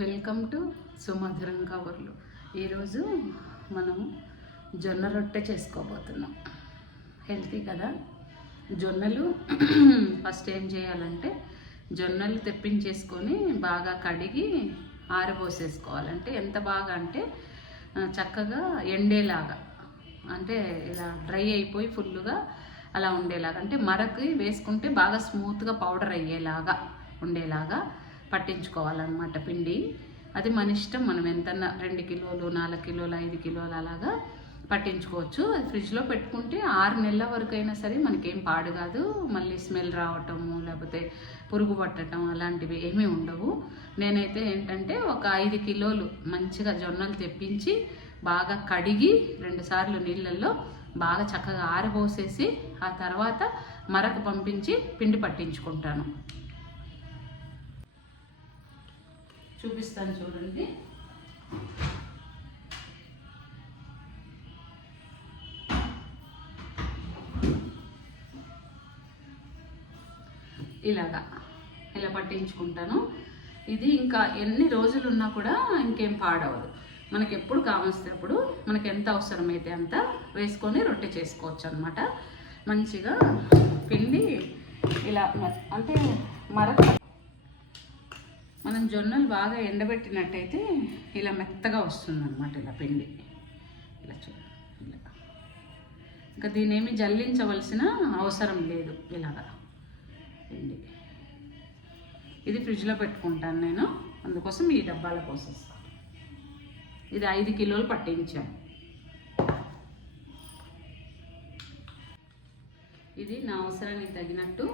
Welcome to సుమధురం కవర్లు. ఈరోజు మనము జొన్న రొట్టె చేసుకోబోతున్నాం. హెల్తీ కదా? జొన్నలు ఫస్ట్ ఏం చేయాలంటే జొన్నలు తెప్పించేసుకొని బాగా కడిగి ఆరబోసేసుకోవాలంటే ఎంత బాగా అంటే చక్కగా ఎండేలాగా అంటే ఇలా డ్రై అయిపోయి ఫుల్గా అలా ఉండేలాగా అంటే మరకి వేసుకుంటే బాగా స్మూత్గా పౌడర్ అయ్యేలాగా ఉండేలాగా పట్టించుకోవాలన్నమాట పిండి. అది మన ఇష్టం. మనం ఎంతన్నా రెండు కిలోలు నాలుగు కిలోలు ఐదు కిలోలు అలాగా పట్టించుకోవచ్చు. అది ఫ్రిడ్జ్లో పెట్టుకుంటే ఆరు నెలల వరకు అయినా సరే మనకేం పాడు కాదు. మళ్ళీ స్మెల్ రావటము లేకపోతే పురుగు పట్టడం అలాంటివి ఏమీ ఉండవు. నేనైతే ఏంటంటే ఒక ఐదు కిలోలు మంచిగా జొన్నలు తెప్పించి బాగా కడిగి రెండుసార్లు నీళ్ళల్లో బాగా చక్కగా ఆరబోసేసి ఆ తర్వాత మరక పంపించి పిండి పట్టించుకుంటాను. చూపిస్తాను చూడండి. ఇలాగా ఇలా పట్టించుకుంటాను. ఇది ఇంకా ఎన్ని రోజులు ఉన్నా కూడా ఇంకేం పాడవదు. మనకి ఎప్పుడు కావస్తే అప్పుడు మనకి ఎంత అవసరమైతే అంత వేసుకొని రొట్టె చేసుకోవచ్చు అనమాట మంచిగా పిండి ఇలా అంటే మరక మనం జొన్నలు బాగా ఎండబెట్టినట్టయితే ఇలా మెత్తగా వస్తుంది అనమాట ఇలా పిండి. ఇలా చూ ఇలా. ఇంకా దీని ఏమి జల్లించవలసిన అవసరం లేదు ఇలాగా పిండి. ఇది ఫ్రిడ్జ్లో పెట్టుకుంటాను నేను అందుకోసం ఈ డబ్బాలో పోసేస్తాను ఇది ఐదు కిలోలు పట్టించాం ఇది నా అవసరానికి తగినట్టు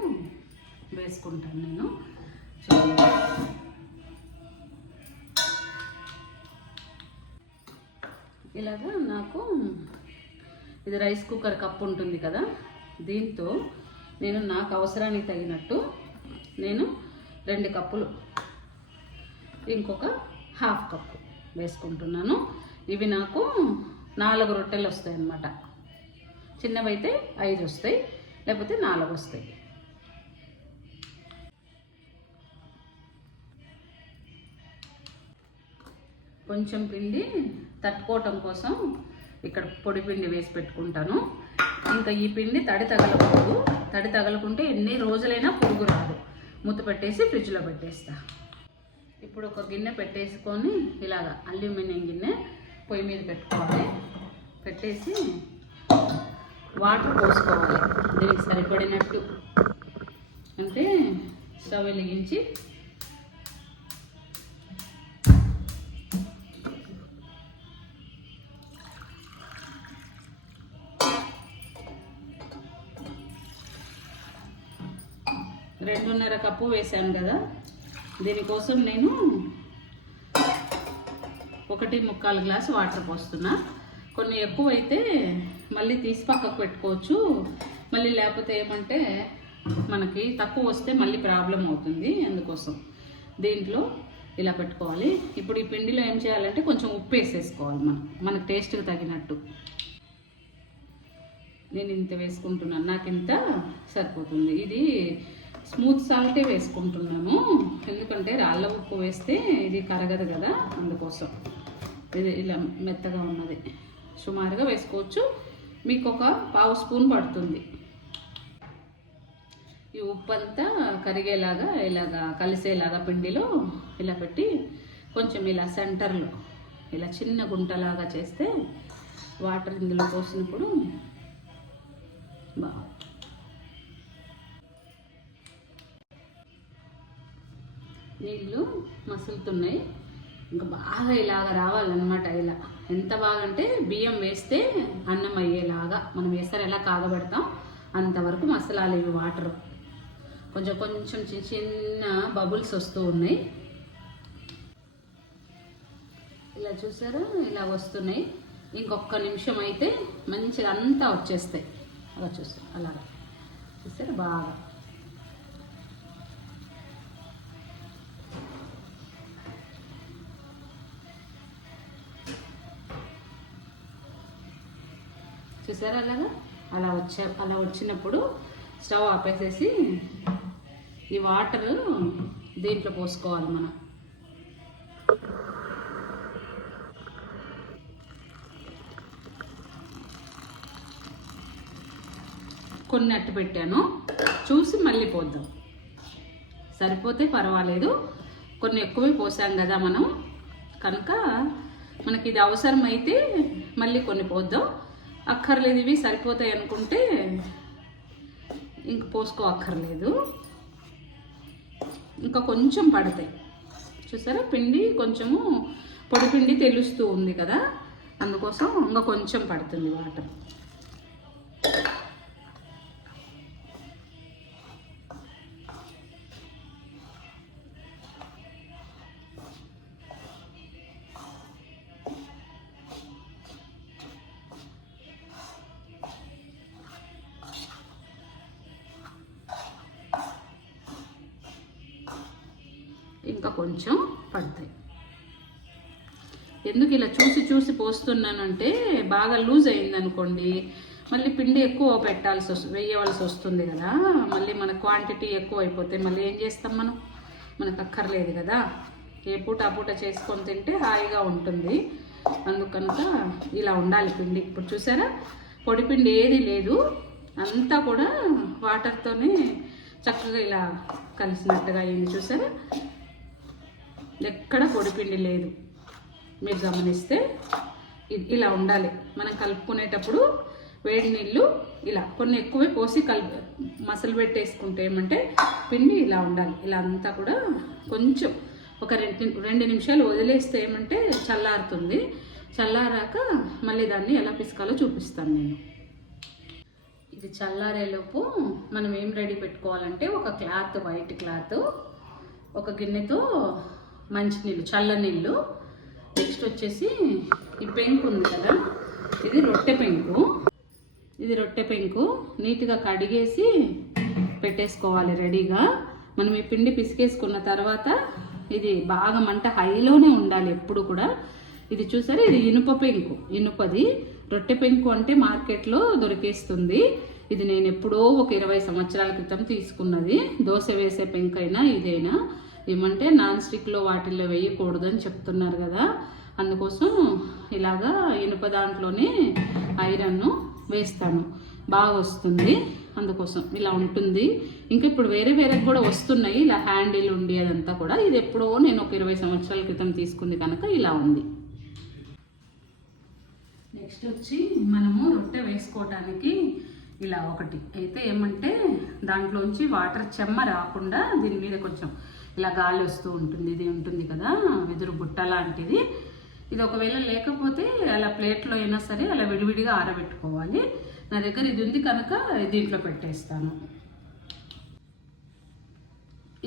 వేసుకుంటాను నేను. ఇలాగా నాకు ఇది రైస్ కుక్కర్ కప్ ఉంటుంది కదా దీంతో నేను నాకు అవసరానికి తగినట్టు నేను రెండు కప్పులు ఇంకొక హాఫ్ కప్పు వేసుకుంటున్నాను. ఇవి నాకు నాలుగు రొట్టెలు వస్తాయి అన్నమాట చిన్నవైతే ఐదు వస్తాయి లేకపోతే నాలుగు వస్తాయి. కొంచెం పిండి తట్టుకోవటం కోసం ఇక్కడ పొడి పిండి వేసి పెట్టుకుంటాను. ఇంకా ఈ పిండి తడి తగలకూడదు. తడి తగలకుంటే ఎన్ని రోజులైనా పురుగు రాదు. మూత పెట్టేసి ఫ్రిడ్జ్లో పెట్టేస్తా. ఇప్పుడు ఒక గిన్నె పెట్టేసుకొని ఇలాగ అల్యూమినియం గిన్నె పొయ్యి మీద పెట్టుకోవాలి. పెట్టేసి వాటర్ పోసుకోవాలి. దీనికి సరిపడినట్టు. అంటే స్టవ్ వెలిగించి కప్పు వేసాను కదా. దీనికోసం నేను ఒకటి ముక్కాలు గ్లాస్ వాటర్ పోస్తున్నా. కొన్ని ఎక్కువ అయితే మళ్ళీ తీసి పక్కకు పెట్టుకోవచ్చు. మళ్ళీ లేకపోతే ఏమంటే మనకి తక్కువ వస్తే మళ్ళీ ప్రాబ్లం అవుతుంది అందుకోసం. దీంట్లో ఇలా పెట్టుకోవాలి. ఇప్పుడు ఈ పిండిలో ఏం చేయాలంటే కొంచెం ఉప్పు వేసేసుకోవాలి మనం. మనకు టేస్ట్కి తగినట్టు. నేను ఇంత వేసుకుంటున్నాను. నాకు ఇంత సరిపోతుంది. ఇది స్మూత్ సాల్టే వేసుకుంటున్నాను. ఎందుకంటే రాళ్ళ ఉప్పు వేస్తే ఇది కరగదు కదా అందుకోసం. ఇది ఇలా మెత్తగా ఉన్నది. సుమారుగా వేసుకోవచ్చు. మీకు ఒక పావు స్పూన్ పడుతుంది. ఈ ఉప్పు అంతా కరిగేలాగా ఇలాగా కలిసేలాగా పిండిలో ఇలా పెట్టి కొంచెం ఇలా సెంటర్లో ఇలా చిన్న గుంటలాగా చేస్తే వాటర్ ఇందులో పోసినప్పుడు బాగా నీళ్ళు మసులుతున్నాయి. ఇంకా బాగా ఇలాగ రావాలన్నమాట ఇలా. ఎంత బాగా అంటే బియ్యం వేస్తే అన్నం అయ్యేలాగా మనం వేసారు ఎలా కాగబెడతాం అంతవరకు మసలాలు ఇవి వాటర్. కొంచెం కొంచెం చిన్న చిన్న బబుల్స్ వస్తూ ఉన్నాయి. ఇలా చూసారా? ఇలా వస్తున్నాయి. ఇంకొక నిమిషం అయితే మంచిగా అంతా వచ్చేస్తాయి. అలా చూసారు అలాగే చూసారా? బాగా. చూసారా అలాగా? అలా వచ్చే అలా వచ్చినప్పుడు స్టవ్ ఆపేసేసి ఈ వాటర్ దీంట్లో పోసుకోవాలి మనం. కొన్ని అట్టు పెట్టాను. చూసి మళ్ళీ పోద్దాం. సరిపోతే పర్వాలేదు. కొన్ని ఎక్కువే పోసాం కదా మనం. కనుక మనకి ఇది అవసరమైతే మళ్ళీ కొన్ని పోద్దాం. అక్కర్లేదు ఇవి సరిపోతాయి అనుకుంటే ఇంక పోసుకో అక్కర్లేదు. ఇంకా కొంచెం పడతాయి. చూసారా? పిండి కొంచెము పొడి పిండి తెలుస్తూ ఉంది కదా? అందుకోసం ఇంకా కొంచెం పడుతుంది వాటర్. ఎందుకు ఇలా చూసి చూసి పోస్తున్నానంటే బాగా లూజ్ అయింది అనుకోండి మళ్ళీ పిండి ఎక్కువ పెట్టాల్సి వస్తుంది వేయవలసి వస్తుంది కదా మళ్ళీ మన క్వాంటిటీ ఎక్కువ అయిపోతే మళ్ళీ ఏం చేస్తాం మనం? మనకు అక్కర్లేదు కదా. ఏ పూట ఆ పూట చేసుకొని తింటే హాయిగా ఉంటుంది. అందుకనుక ఇలా ఉండాలి పిండి. ఇప్పుడు చూసారా? పొడి పిండి ఏది లేదు. అంతా కూడా వాటర్తోనే చక్కగా ఇలా కలిసినట్టుగా అయింది. చూసారా? ఎక్కడ పొడిపిండి లేదు. మీరు గమనిస్తే ఇ- ఇలా ఉండాలి. మనం కలుపుకునేటప్పుడు వేడి నీళ్ళు ఇలా కొన్ని ఎక్కువే పోసి కలుపు మసలు పెట్టేసుకుంటే ఏమంటే పిండి ఇలా ఉండాలి. ఇలా అంతా కూడా కొంచెం ఒక రెండు రెండు నిమిషాలు వదిలేస్తే ఏమంటే చల్లారుతుంది. చల్లారాక మళ్ళీ దాన్ని ఎలా పిసకాలో చూపిస్తాను నేను. ఇది చల్లారేలోపు మనం ఏం రెడీ పెట్టుకోవాలంటే ఒక క్లాత్ వైట్ క్లాత్ ఒక గిన్నెతో మంచినీళ్ళు చల్లనీళ్ళు నెక్స్ట్ వచ్చేసి ఈ పెంకు ఉంది కదా ఇది రొట్టె పెంకు. ఇది రొట్టె పెంకు. నీట్గా కడిగేసి పెట్టేసుకోవాలి రెడీగా. మనం ఈ పిండి పిసికేసుకున్న తర్వాత ఇది బాగా మంట హైలోనే ఉండాలి ఎప్పుడు కూడా. ఇది చూసారా? ఇది ఇనుప పెంకు ఇనుపది. రొట్టె పెంకు అంటే మార్కెట్లో దొరికేస్తుంది. ఇది నేను ఎప్పుడో ఒక ఇరవై సంవత్సరాల క్రితం తీసుకున్నది. దోశ వేసే పెంకైనా ఇదైనా. ఏమంటే నాన్ స్టిక్లో వాటిల్లో వేయకూడదని చెప్తున్నారు కదా. అందుకోసం ఇలాగా ఇనుప దాంట్లోనే ఐరన్ను వేస్తాను. బాగా వస్తుంది. అందుకోసం ఇలా ఉంటుంది. ఇంకా ఇప్పుడు వేరే వేరే కూడా వస్తున్నాయి. ఇలా హ్యాండిల్ ఉండి అదంతా కూడా. ఇది ఎప్పుడో నేను ఒక ఇరవై సంవత్సరాల క్రితం తీసుకుంది కనుక ఇలా ఉంది. నెక్స్ట్ వచ్చి మనము రొట్టె వేసుకోవటానికి ఇలా ఒకటి. అయితే ఏమంటే దాంట్లోంచి వాటర్ చెమ్మ రాకుండా దీని మీద కొంచెం ఇలా గాలి వస్తూ ఉంటుంది ఇది ఉంటుంది కదా వెదురు బుట్ట లాంటిది. ఇది ఒకవేళ లేకపోతే అలా ప్లేట్లో అయినా సరే అలా విడివిడిగా ఆరబెట్టుకోవాలి. నా దగ్గర ఇది ఉంది కనుక దీంట్లో పెట్టేస్తాను.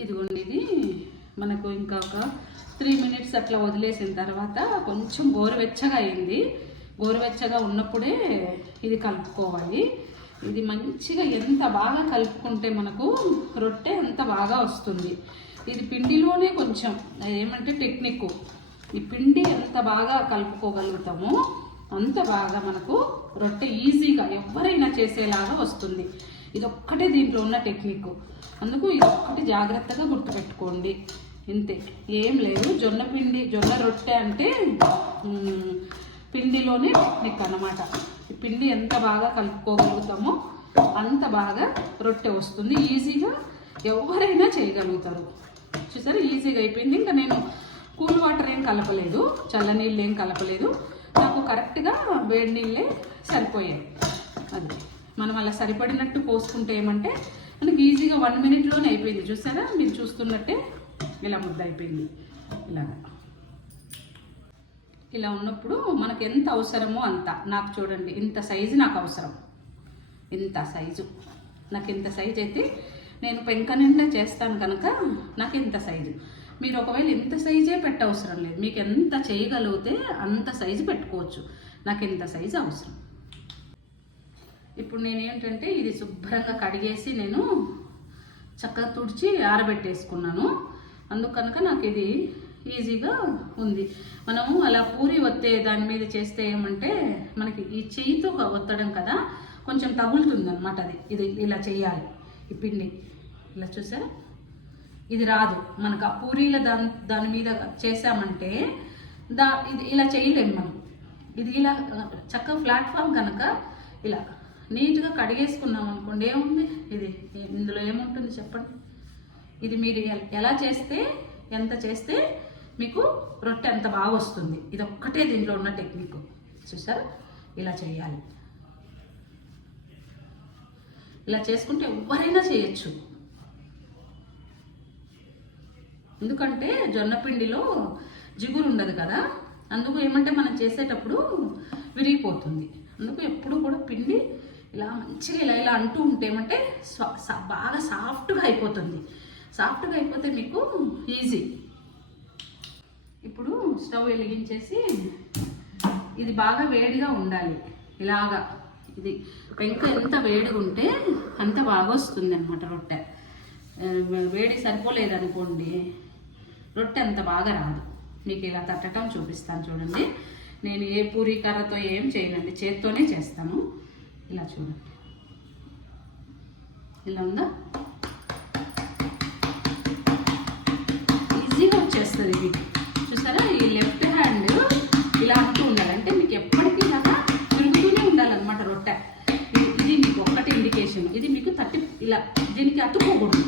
ఇదిగోండి ఇది మనకు ఇంకా ఒక త్రీ మినిట్స్ అట్లా వదిలేసిన తర్వాత కొంచెం గోరువెచ్చగా అయింది. గోరువెచ్చగా ఉన్నప్పుడే ఇది కలుపుకోవాలి. ఇది మంచిగా ఎంత బాగా కలుపుకుంటే మనకు రొట్టె అంత బాగా వస్తుంది. ఇది పిండిలోనే కొంచెం ఏమంటే టెక్నిక్ ఈ పిండి ఎంత బాగా కలుపుకోగలుగుతామో అంత బాగా మనకు రొట్టె ఈజీగా ఎవరైనా చేసేలాగా వస్తుంది. ఇది ఒక్కటే దీంట్లో ఉన్న టెక్నిక్ అందుకు ఇది ఒక్కటి జాగ్రత్తగా గుర్తుపెట్టుకోండి. ఇంతే. ఏం లేదు. జొన్న పిండి జొన్న రొట్టె అంటే పిండిలోనే టెక్నిక్ అనమాట ఈ పిండి ఎంత బాగా కలుపుకోగలుగుతామో అంత బాగా రొట్టె వస్తుంది. ఈజీగా ఎవరైనా చేయగలుగుతారు. చూసారా? ఈజీగా అయిపోయింది. ఇంకా నేను కూల్ వాటర్ ఏం కలపలేదు. చల్ల నీళ్ళు ఏం కలపలేదు. నాకు కరెక్ట్గా వేడి నీళ్ళే సరిపోయాయి. అది. మనం అలా సరిపడినట్టు పోసుకుంటే ఏమంటే మనకి ఈజీగా వన్ మినిట్లోనే అయిపోయింది. చూసారా? మీరు చూస్తున్నట్టే ఇలా ముద్ద అయిపోయింది. ఇలాగా ఇలా ఉన్నప్పుడు మనకు ఎంత అవసరమో అంత. నాకు చూడండి ఇంత సైజు నాకు అవసరం. ఇంత సైజు. నాకు ఇంత సైజు అయితే నేను పెంక నిండా చేస్తాను కనుక నాకు ఇంత సైజు. మీరు ఒకవేళ ఇంత సైజే పెట్టవసరం లేదు. మీకు ఎంత చేయగలిగితే అంత సైజు పెట్టుకోవచ్చు. నాకు ఇంత సైజు అవసరం. ఇప్పుడు నేను ఏంటంటే ఇది శుభ్రంగా కడిగేసి నేను చక్కగా తుడిచి ఆరబెట్టేసుకున్నాను. అందుకనుక నాకు ఇది ఈజీగా ఉంది. మనము అలా పూరి ఒత్తే దాని మీద చేస్తే ఏమంటే మనకి ఈ చేయితో ఒత్తడం కదా కొంచెం తగులుతుంది అనమాట అది. ఇది ఇలా చేయాలి. ఈ పిండి ఇలా చూసారా? ఇది రాదు. మనకు ఆ పూరీల దాని దాని మీద చేసామంటే దా ఇది ఇలా చేయలేము మనం. ఇది ఇలా చక్కగా ప్లాట్ఫామ్ కనుక ఇలా నీట్గా కడిగేసుకున్నాం అనుకోండి. ఏముంది? ఇది ఇందులో ఏముంటుంది చెప్పండి? ఇది మీరు ఎలా చేస్తే ఎంత చేస్తే మీకు రొట్టె ఎంత బాగా వస్తుంది. ఇది ఒక్కటే దీంట్లో ఉన్న టెక్నిక్. చూసారా? ఇలా చేయాలి. ఇలా చేసుకుంటే ఎవరైనా చేయొచ్చు. ఎందుకంటే జొన్న పిండిలో జిగురు ఉండదు కదా అందుకు ఏమంటే మనం చేసేటప్పుడు విరిగిపోతుంది. అందుకు ఎప్పుడు కూడా పిండి ఇలా మంచిగా ఇలా ఇలా అంటూ ఉంటే ఏమంటే బాగా సాఫ్ట్గా అయిపోతుంది. సాఫ్ట్గా అయిపోతే మీకు ఈజీ. ఇప్పుడు స్టవ్ వెలిగించేసి ఇది బాగా వేడిగా ఉండాలి. ఇలాగా. ఇది. పెంక ఎంత వేడిగా ఉంటే అంత బాగా వస్తుంది అనమాట రొట్టె. వేడి వేడి సరిపోలేదనుకోండి రొట్టె అంత బాగా రాదు. మీకు ఇలా తట్టడం చూపిస్తాను చూడండి. నేను ఏ పూరి కర్రతో ఏం చేయనండి చేత్తోనే చేస్తాను. ఇలా చూడండి. ఇలా ఉందా? ఈజీగా వచ్చేస్తుంది మీకు ఇలా దీనికి అతుక్కోకూడదు.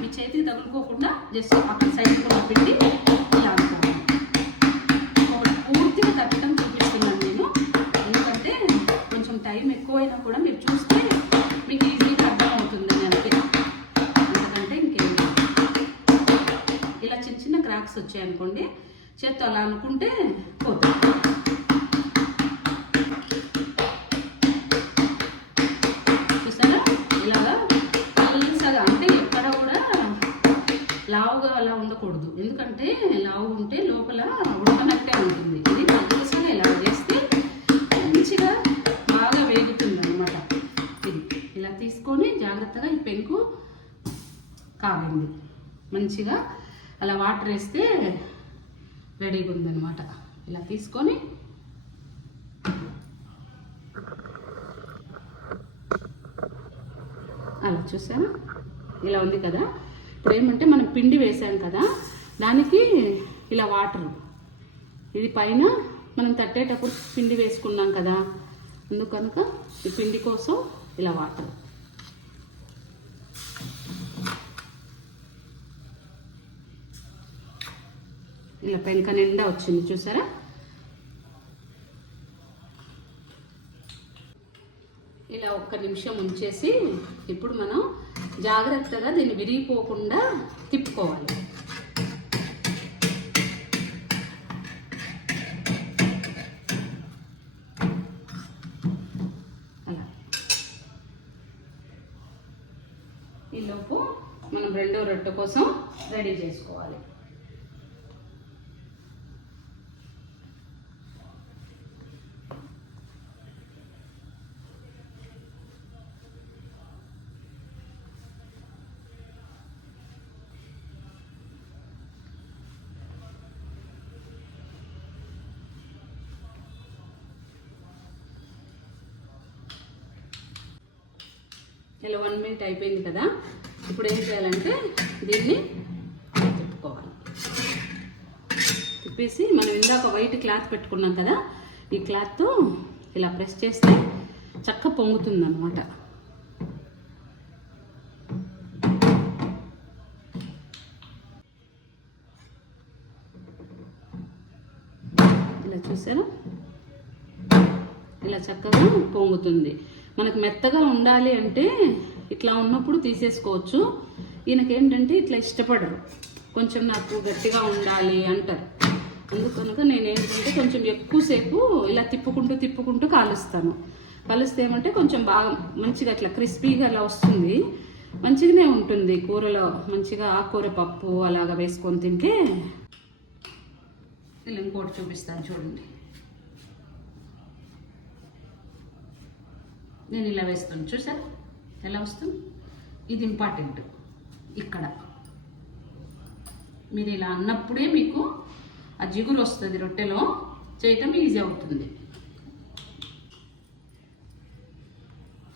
మీ చేతికి తగులుకోకుండా జస్ట్ అక్కడ సైడ్ కూడా పెట్టి ఇలా అనుకోవాలి. ఒకటి పూర్తిగా తగ్గటం చూపిస్తున్నాను నేను. ఎందుకంటే కొంచెం టైం ఎక్కువైనా కూడా మీరు చూస్తే మీకు ఈజీగా అర్థం అవుతుంది అంతే. ఎందుకంటే ఇంకేం ఇలా చిన్న చిన్న క్రాక్స్ వచ్చాయనుకోండి చేత్తో అలా అనుకుంటే పోతుంది. లావుగా అలా ఉండకూడదు. ఎందుకంటే లావు ఉంటే లోపల ఉడకనట్టే ఉంటుంది. ఇది పల్సగా ఇలా వేస్తే మంచిగా బాగా వేగుతుంది అనమాట ఇది ఇలా తీసుకొని జాగ్రత్తగా ఈ పెంకు కాగింది మంచిగా అలా వాటర్ వేస్తే రెడీగా ఉందన్నమాట. ఇలా తీసుకొని అలా చూసాను ఇలా ఉంది కదా? ఇప్పుడు ఏమంటే మనం పిండి వేసాం కదా దానికి ఇలా వాటర్. ఇది పైన మనం తట్టేటప్పుడు పిండి వేసుకున్నాం కదా అందుకనుక ఈ పిండి కోసం ఇలా వాటర్. ఇలా పెంక నిండా వచ్చింది చూసారా? ఇలా ఒక్క నిమిషం ఉంచేసి ఇప్పుడు మనం జాగ్రత్తగా దీన్ని విరిగిపోకుండా తిప్పుకోవాలి. అలా ఈలోపు మనం రెండో రొట్టె కోసం రెడీ చేసుకోవాలి. ఇలా వన్ మినిట్ అయిపోయింది కదా. ఇప్పుడు ఏం చేయాలంటే దీన్ని తిప్పుకోవాలి. తిప్పేసి మనం ఇందాక వైట్ క్లాత్ పెట్టుకున్నాం కదా ఈ క్లాత్తో ఇలా ప్రెస్ చేస్తే చక్క పొంగుతుంది అనమాట ఇలా చూసారా? ఇలా చక్కగా పొంగుతుంది. మనకు మెత్తగా ఉండాలి అంటే ఇట్లా ఉన్నప్పుడు తీసేసుకోవచ్చు. ఈయనకి ఏంటంటే ఇట్లా ఇష్టపడరు. కొంచెం నాకు గట్టిగా ఉండాలి అంటారు. అందుకనుక నేను ఏంటంటే కొంచెం ఎక్కువసేపు ఇలా తిప్పుకుంటూ తిప్పుకుంటూ కాలుస్తాను. కలిస్తే ఏమంటే కొంచెం బాగా మంచిగా అట్లా క్రిస్పీగా అలా వస్తుంది. మంచిగానే ఉంటుంది. కూరలో మంచిగా ఆకుకూర పప్పు అలాగా వేసుకొని తింటే ఇలా ఇంకోటి చూపిస్తాను చూడండి. నేను ఇలా వేస్తాను. చూసారా ఎలా వస్తుంది? ఇది ఇంపార్టెంట్ ఇక్కడ. మీరు ఇలా అన్నప్పుడే మీకు ఆ జిగురు వస్తుంది రొట్టెలో. చేయటం ఈజీ అవుతుంది.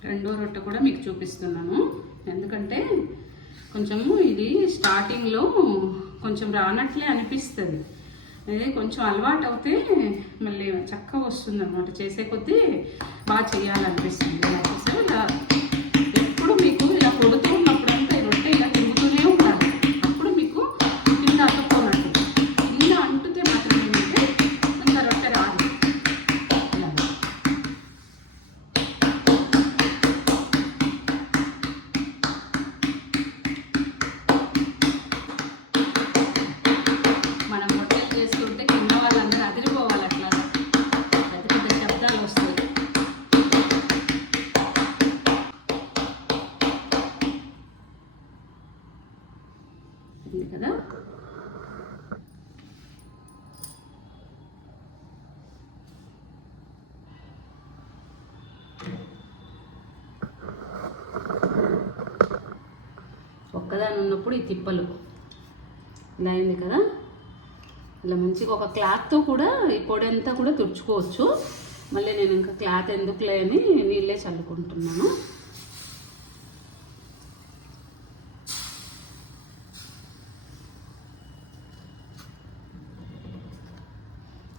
రెండో రొట్టె కూడా మీకు చూపిస్తున్నాను. ఎందుకంటే కొంచెము ఇది స్టార్టింగ్లో కొంచెం రానట్లే అనిపిస్తుంది. కొంచెం అలవాటు అవుతే మళ్ళీ చక్కగా వస్తుంది అనమాట చేసే కొద్దీ బాగా చేయాలనిపిస్తుంది. ఒక్కదాని ఉన్నప్పుడు ఈ తిప్పలు. ఇలా అయింది కదా? ఇలా మంచిగా ఒక క్లాత్తో కూడా ఈ పొడి అంతా కూడా తుడుచుకోవచ్చు. మళ్ళీ నేను ఇంకా క్లాత్ ఎందుకులే అని నీళ్ళే చల్లుకుంటున్నాను.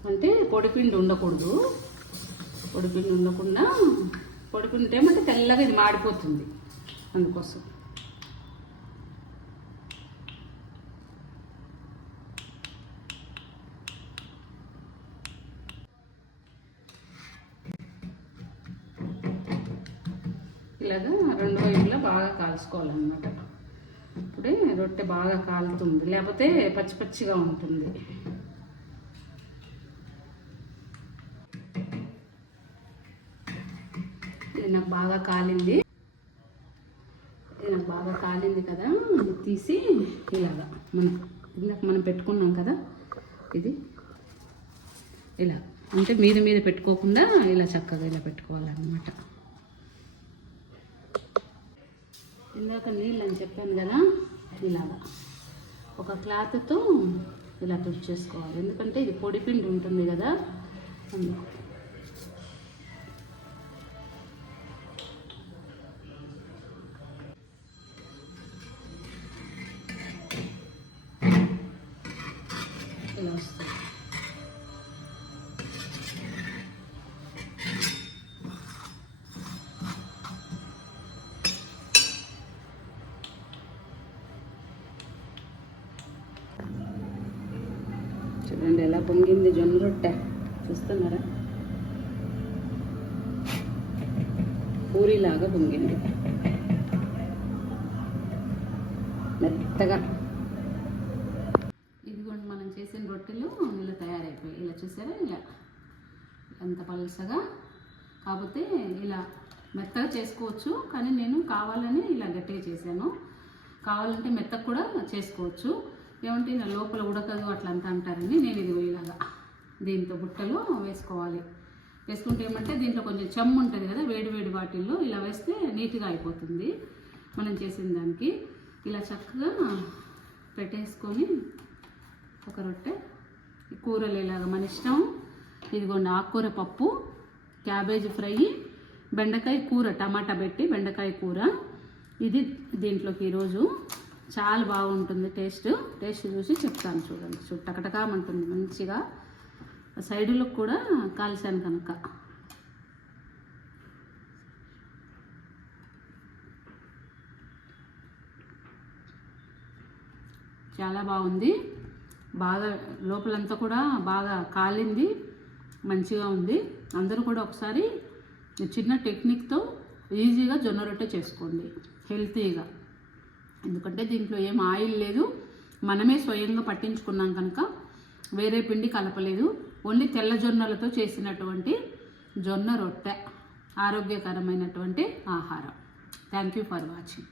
అంటే పొడిపిండి ఉండకూడదు. పొడిపిండి ఉండకుండా పొడిపిండి ఏమంటే తెల్లగా ఇది మాడిపోతుంది అందుకోసం. ఇలాగా రెండు వైపులా బాగా కాల్చుకోవాలన్నమాట. ఇప్పుడే రొట్టె బాగా కాలుతుంది. లేకపోతే పచ్చి పచ్చిగా ఉంటుంది. ఇది నాకు బాగా కాలింది. ఇది నాకు బాగా కాలింది కదా. ఇది తీసి ఇలాగా మనం ఇందాక మనం పెట్టుకున్నాం కదా. ఇది ఇలా. అంటే మీద మీద పెట్టుకోకుండా ఇలా చక్కగా ఇలా పెట్టుకోవాలన్నమాట. ఇందాక నీళ్ళు అని చెప్పాను కదా ఇలాగా. ఒక క్లాత్తో ఇలా తుడిచేసుకోవాలి. ఎందుకంటే ఇది పొడి పిండి ఉంటుంది కదా అందుకు. పూరిలాగా పొంగింది. మెత్తగా. ఇదిగోండి మనం చేసిన రొట్టెలు ఇలా తయారైపోయాయి ఇలా చూసారా? ఇలా. ఎంత పలసగా. కాకపోతే ఇలా మెత్తగా చేసుకోవచ్చు కానీ నేను కావాలని ఇలా గట్టిగా చేశాను. కావాలంటే మెత్తగా కూడా చేసుకోవచ్చు. ఏమంటే ఇలా లోపల ఉడకదు అట్లా అంతా అంటారని నేను ఇది ఇలాగా దీంతో బుట్టలో వేసుకోవాలి. వేసుకుంటే ఏమంటే దీంట్లో కొంచెం చెమ్ము ఉంటుంది కదా వేడి వేడి వాటిల్లో ఇలా వేస్తే నీట్గా అయిపోతుంది మనం చేసిన దానికి. ఇలా చక్కగా పెట్టేసుకొని ఒక రొట్టె కూరలు ఇలాగ మన ఇష్టం. ఇదిగోండి ఆకుకూర పప్పు క్యాబేజీ ఫ్రై బెండకాయ కూర టమాటా పెట్టి బెండకాయ కూర. ఇది దీంట్లోకి ఈరోజు చాలా బాగుంటుంది టేస్ట్. టేస్ట్ చూసి చెప్తాను చూడండి. చూ మంచిగా. సైడులకు కూడా కాల్చాను కనుక. చాలా బాగుంది. బాగా లోపలంతా కూడా బాగా కాలింది. మంచిగా ఉంది. అందరూ కూడా ఒకసారి చిన్న టెక్నిక్తో ఈజీగా జొన్న రొట్టె చేసుకోండి. హెల్తీగా. ఎందుకంటే దీంట్లో ఏం ఆయిల్ లేదు. మనమే స్వయంగా పట్టించుకున్నాం కనుక వేరే పిండి కలపలేదు. ఓన్లీ తెల్ల జొన్నలతో చేసినటువంటి జొన్న రొట్టె ఆరోగ్యకరమైనటువంటి ఆహారం. Thank you for watching